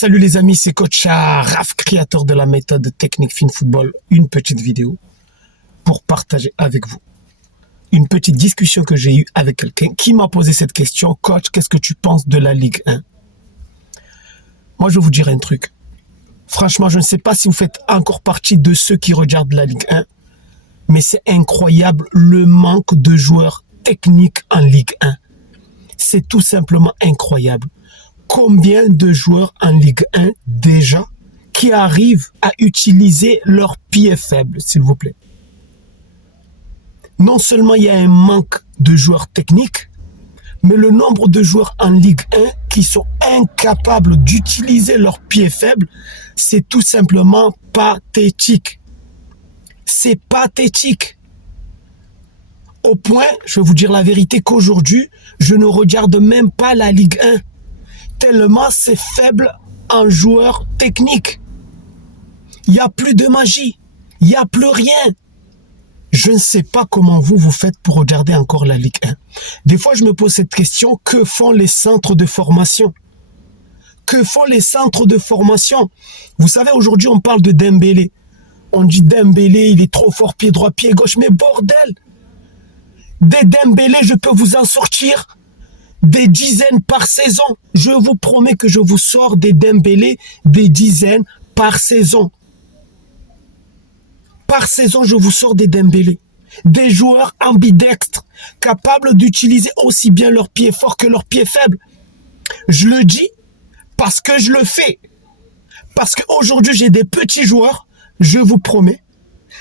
Salut les amis, c'est coach Raf, créateur de la méthode technique Fin Football. Une petite vidéo pour partager avec vous. Une petite discussion que j'ai eue avec quelqu'un qui m'a posé cette question. Coach, qu'est-ce que tu penses de la Ligue 1? Moi, je vais vous dire un truc. Franchement, je ne sais pas si vous faites encore partie de ceux qui regardent la Ligue 1, mais c'est incroyable le manque de joueurs techniques en Ligue 1. C'est tout simplement incroyable. Combien de joueurs en Ligue 1 déjà qui arrivent à utiliser leurs pieds faibles, s'il vous plaît? Non seulement il y a un manque de joueurs techniques, mais le nombre de joueurs en Ligue 1 qui sont incapables d'utiliser leurs pieds faibles, c'est tout simplement pathétique. C'est pathétique. Au point, je vais vous dire la vérité, qu'aujourd'hui, je ne regarde même pas la Ligue 1. Tellement c'est faible en joueurs techniques. Il n'y a plus de magie. Il n'y a plus rien. Je ne sais pas comment vous faites pour regarder encore la Ligue 1. Des fois, je me pose cette question. Que font les centres de formation? Que font les centres de formation? Vous savez, aujourd'hui, on parle de Dembélé. On dit Dembélé, il est trop fort, pied droit, pied gauche. Mais bordel! Des Dembélé, je peux vous en sortir des dizaines par saison. Je vous promets que je vous sors des Dembélé, des dizaines par saison. Par saison, je vous sors des Dembélé. Des joueurs ambidextres, capables d'utiliser aussi bien leurs pieds forts que leurs pieds faibles. Je le dis parce que je le fais. Parce qu'aujourd'hui, j'ai des petits joueurs, je vous promets,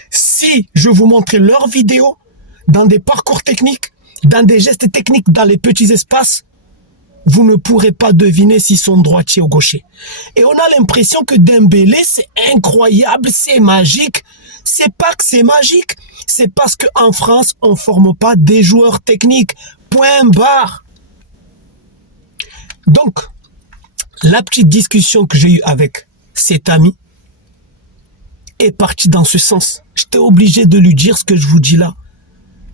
si je vous montrais leurs vidéos dans des parcours techniques, dans des gestes techniques, dans les petits espaces, vous ne pourrez pas deviner s'ils sont droitiers ou gauchers. Et on a l'impression que Dembélé, c'est incroyable, c'est magique. C'est pas que c'est magique, c'est parce qu'en France, on ne forme pas des joueurs techniques. Point barre. Donc, la petite discussion que j'ai eue avec cet ami est partie dans ce sens. J'étais obligé de lui dire ce que je vous dis là.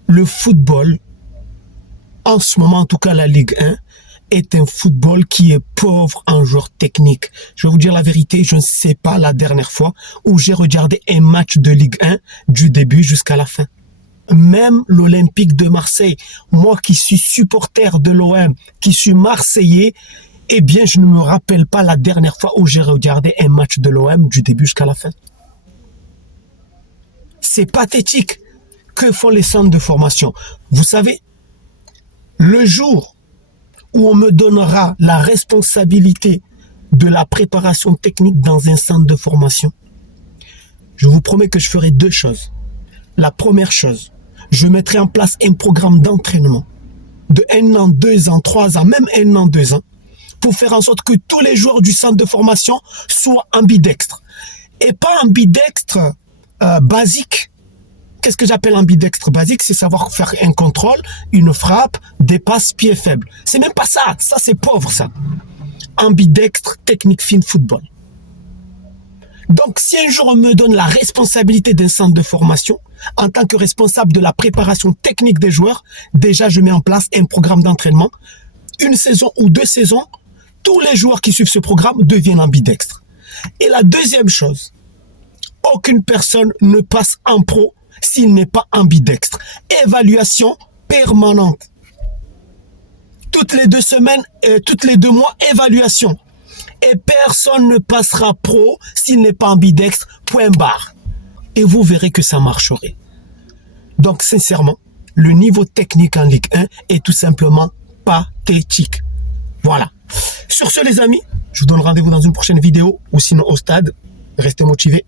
Le football, en ce moment, en tout cas la Ligue 1, est un football qui est pauvre en joueurs techniques. Je vais vous dire la vérité, je ne sais pas la dernière fois où j'ai regardé un match de Ligue 1 du début jusqu'à la fin. Même l'Olympique de Marseille, moi qui suis supporter de l'OM, qui suis marseillais, eh bien je ne me rappelle pas la dernière fois où j'ai regardé un match de l'OM du début jusqu'à la fin. C'est pathétique. Que font les centres de formation? Vous savez, le jour où on me donnera la responsabilité de la préparation technique dans un centre de formation, je vous promets que je ferai deux choses. La première chose, je mettrai en place un programme d'entraînement de 1 an, 2 ans, 3 ans, même 1 an, 2 ans, pour faire en sorte que tous les joueurs du centre de formation soient ambidextres. Et pas ambidextres basiques. Qu'est-ce que j'appelle ambidextre basique? C'est savoir faire un contrôle, une frappe, des passes, pieds faibles. C'est même pas ça. Ça, c'est pauvre, ça. Ambidextre, technique Fin Football. Donc, si un jour on me donne la responsabilité d'un centre de formation, en tant que responsable de la préparation technique des joueurs, déjà, je mets en place un programme d'entraînement. 1 saison ou 2 saisons, tous les joueurs qui suivent ce programme deviennent ambidextres. Et la deuxième chose, aucune personne ne passe en pro s'il n'est pas ambidextre. Évaluation permanente. Toutes les 2 semaines, toutes les 2 mois, évaluation. Et personne ne passera pro s'il n'est pas ambidextre, point barre. Et vous verrez que ça marcherait. Donc, sincèrement, le niveau technique en Ligue 1 est tout simplement pathétique. Voilà. Sur ce, les amis, je vous donne rendez-vous dans une prochaine vidéo ou sinon au stade. Restez motivés.